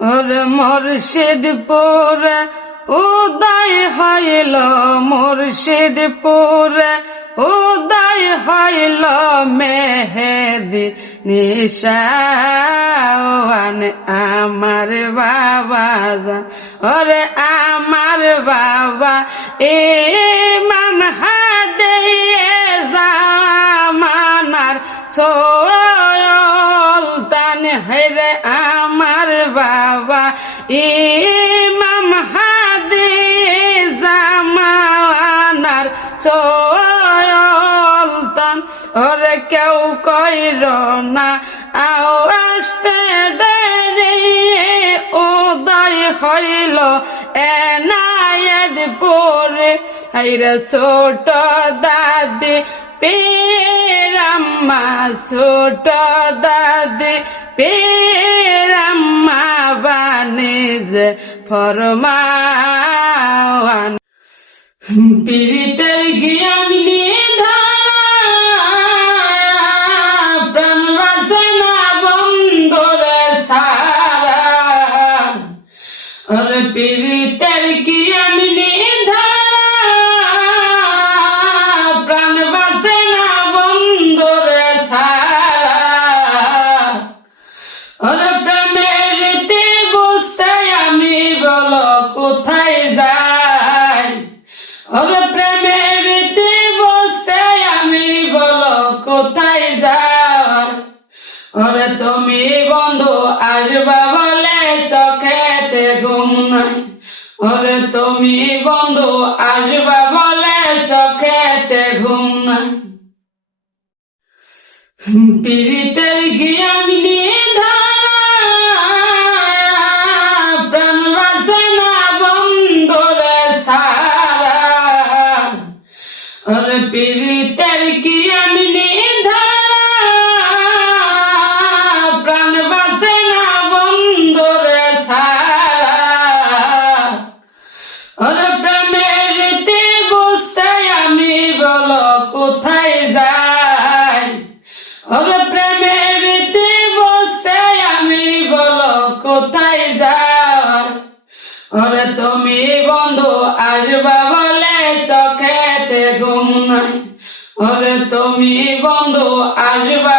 ওরে মুর্শিদপুরে উদয় হইল, মুর্শিদপুরে উদয় হইল মেহেদি নিশান আমার বাবা জান। ওরে আমার বাবা ইমাম হাদে জামানার সুলতান হেরে আমার বাবা ইমাম হাদে জামানার সুলতান। ওরে কেউ কইর না আও আসতে দেরি, উদয় হইল এনায়েতপুরে। হাইরে ছোট দাদি পীরাম্মা, ছোট দাদি পীরাম্মা বানিজ ফরমান। পীড়িতের জ্ঞান নিয়ে প্রাণ বাঁচে না বন্ধুরে সারা। ওরে পীড়িতের জ্ঞান নিয়ে প্রাণ বাঁচে না বন্ধুরে সারা। ওরে প্রেমের বসে আমি বলো কোথায় যাই, ওরে প্রেমের বসে আমি বলো কোথায় যাই। ওরে তুমি বন্ধু আসবা বলে চোখেতে ঘুম নাই, ওরে তুমি বন্ধু আসবা বলে চোখেতে ঘুম নাই। পীড়িতের জ্ঞান নিয়ে প্রাণ বাঁচে না বন্ধুরে সারা। ওরে পীড়িতের জ্ঞান নিয়ে প্রাণ বাঁচে না বন্ধুরে সারা। ওরে প্রেমের বসে আমি বলো কোথায় যাই, ওরে প্রেমের বসে আমি বলো কোথায় যাই। ওরে তুমি বন্ধু আসবা বলে চোখেতে ঘুম নাই, ওরে তুমি বন্ধু আসবা